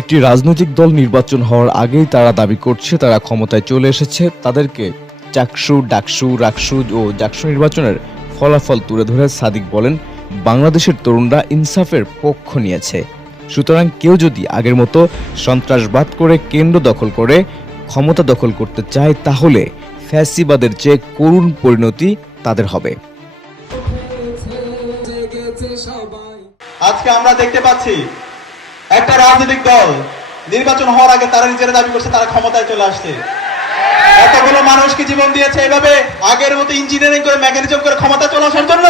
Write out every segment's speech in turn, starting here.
একটি রাজনৈতিক দল নির্বাচন হওয়ার আগেই তারা দাবি করছে তারা ক্ষমতায় চলে এসেছে। তাদেরকে চাকসু, ডাকসু, রাকসু ও জাকসু নির্বাচনের ফলাফল তুলে ধরে সাদিক বলেন, বাংলাদেশের তরুণরা ইনসাফের পক্ষ নিয়েছে। সুতরাং কেউ যদি আগের মতো সন্ত্রাসবাদ করে কেন্দ্র দখল করে, ক্ষমতা দখল করতে চায়, তাহলে ফ্যাসিবাদের চেয়ে করুণ পরিণতি তাদের হবে। আজকে আমরা দেখতে পাচ্ছি একটা রাজনৈতিক দল নির্বাচন হওয়ার আগে তারা নিজেরা দাবি করছে, তারা ক্ষমতায় চলে আসছে। এতগুলো মানুষকে জীবন দিয়েছে এভাবে আগের মতো ইঞ্জিনিয়ারিং করে মেকানিজম করে ক্ষমতা চলে আসার জন্য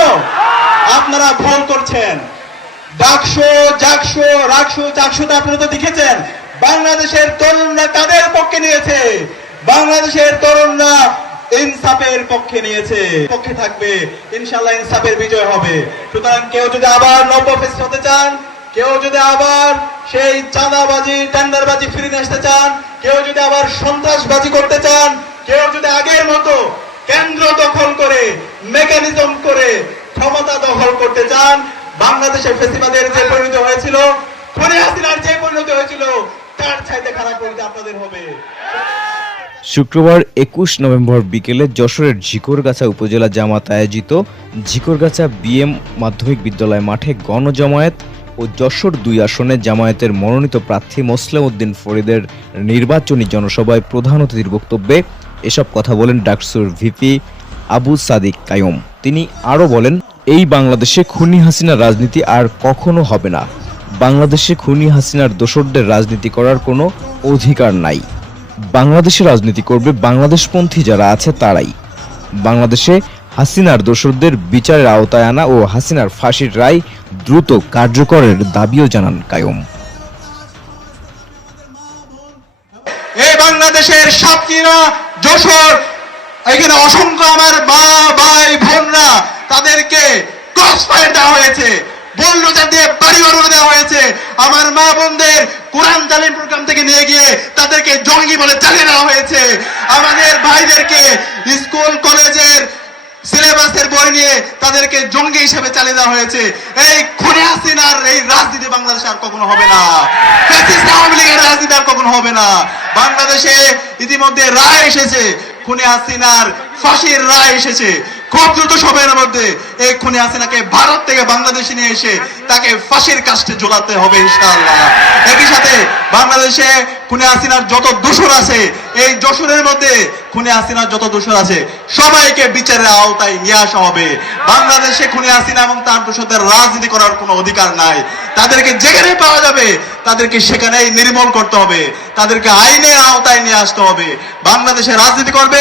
আপনারা ভুল করছেন। ডাকশো জাকশো রাকশো চাকশোতে আপনারা তো দেখেছেন। বাংলাদেশের তরুণরা কাদের পক্ষে নিয়েছে। বাংলাদেশের তরুণরা ইনসাফের পক্ষে নিয়েছে, পক্ষে থাকবে। ইনশাল্লাহ ইনসাফের বিজয় হবে। সুতরাং কেউ যদি আবার নব্য ফেসিস হতে চান, কেউ যদি আবার সেই চাঁদাবাজি, টেন্ডারবাজি ফিরে আসতে চান, কেউ যদি আবার সন্ত্রাসবাজি করতে চান, কেউ যদি আগের মতো কেন্দ্র দখল করে মেকানিজম করে ক্ষমতা দখল করতে চান, বাংলাদেশের ফেসিবাদের যে পরিণতি হয়েছিল, খুনে হাসিনার যে পরিণতি হয়েছিল, তার চাইতে খারাপ পরিণতি আপনাদের হবে। শুক্রবার একুশ নভেম্বর বিকেলে যশোরের ঝিকরগাছা উপজেলা জামাত আয়োজিত ঝিকরগাছা বিএম মাধ্যমিক বিদ্যালয় মাঠে গণজামায়াত ও যশোর দুই আসনে জামায়াতের মনোনীত প্রার্থী মোসলেম উদ্দিন ফরিদের নির্বাচনী জনসভায় প্রধান অতিথির বক্তব্যে এসব কথা বলেন ডাকসুর ভিপি আবু সাদিক কায়ুম। তিনি আরও বলেন, এই বাংলাদেশে খুনি হাসিনার রাজনীতি আর কখনো হবে না। বাংলাদেশে খুনি হাসিনার দোসরদের রাজনীতি করার কোনো অধিকার নাই। বাংলাদেশে রাজনীতি করবে বাংলাদেশপন্থী যারা আছে তারাই। বাংলাদেশে হাসিনার দোসরদের বিচারের আওতায় আনা ও হাসিনার ফাঁসির রায় দ্রুত কার্যকরের দাবিও জানান কায়ুম। বাংলাদেশের সাতক্ষীরা যশোর, এখানে অসংখ্য আমার মা, ভাই, বোনরা তাদেরকে ক্রস ফায়ার দেওয়া হয়েছে। বুলডোজার দিয়ে দেওয়া হয়েছে। আমার মা বোনদের কোরআন তালিম থেকে নিয়ে গিয়ে তাদেরকে জঙ্গি বলে চালিয়ে দেওয়া হয়েছে। আমাদের ভাইদেরকে স্কুল, কলেজের সিলেবাসের বই নিয়ে তাদেরকে জঙ্গি হিসেবে চালিয়ে দেওয়া হয়েছে। এই খুনে হাসিনার এই রাজনীতি বাংলাদেশে আর কখনো হবে না। আওয়ামী লীগের রাজনীতি আর কখনো হবে না। বাংলাদেশে ইতিমধ্যে রায় এসেছে। খুনে হাসিনার ফাঁসির রায় এসেছে। খুব দ্রুত সময়ের মধ্যে। এই খুনে হাসিনাকে ভারত থেকে বাংলাদেশে নিয়ে এসে তাকে ফাঁসির কাস্টে ঝোলাতে হবে ইনশাআল্লাহ। একই সাথে বাংলাদেশে খুনে হাসিনার যত দোষর আছে, এই যশোরের মধ্যে খুনে হাসিনার যত দোষর আছে, সবাইকে বিচারের আওতায় নিয়ে আসা হবে। বাংলাদেশে খুনে হাসিনা এবং তার দোষরদের রাজনীতি করার কোনো অধিকার নাই। তাদেরকে যেখানে পাওয়া যাবে, তাদেরকে সেখানেই নির্মূল করতে হবে। তাদেরকে আইনের আওতায় নিয়ে আসতে হবে। বাংলাদেশে রাজনীতি করবে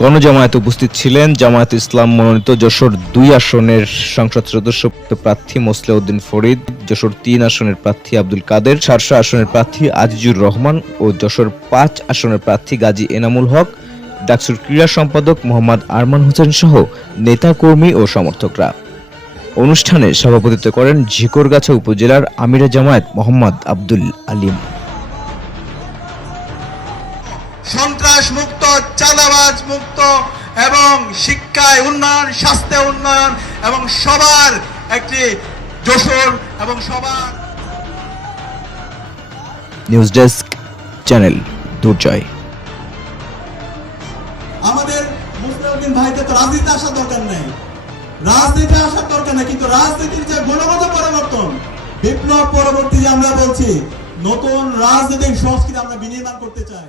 গণজামায়াতে উপস্থিত ছিলেন জামায়াত ইসলাম মনোনীত যশোর দুই আসনের সংসদ সদস্য প্রার্থী মোসলেউদ্দিন ফরিদ, যশোর তিন আসনের প্রার্থী আব্দুল কাদের সারসা আসনের প্রার্থী আজিজুর রহমান ও যশোর পাঁচ আসনের প্রার্থী গাজী এনামুল হক, ডাকসুর ক্রীড়া সম্পাদক মোহাম্মদ আরমান হোসেন সহ নেতাকর্মী ও সমর্থকরা। অনুষ্ঠানে সভাপতিত্ব করেন ঝিকরগাছা উপজেলার আমিরা জামায়াত মোহাম্মদ আব্দুল আলিম। সন্ত্রাস মুক্ত চাঁদাবাজ মুক্ত এবং শিক্ষায় উন্নয়ন স্বাস্থ্যে উন্নয়ন এবং সবার একটি যশোর এবং সবার নিউজ ডেস্ক চ্যানেল দুর্জয়। আমাদের মুসলিম ভাইদের তো রাজনীতি আসার দরকার নেই। রাজনীতি আসার দরকার নেই কিন্তু রাজনীতির যে গুণগত পরিবর্তন বিপ্লব পরবর্তী যে আমরা বলছি নতুন রাজনৈতিক সংস্কৃতি আমরা বিনির্মাণ করতে চাই।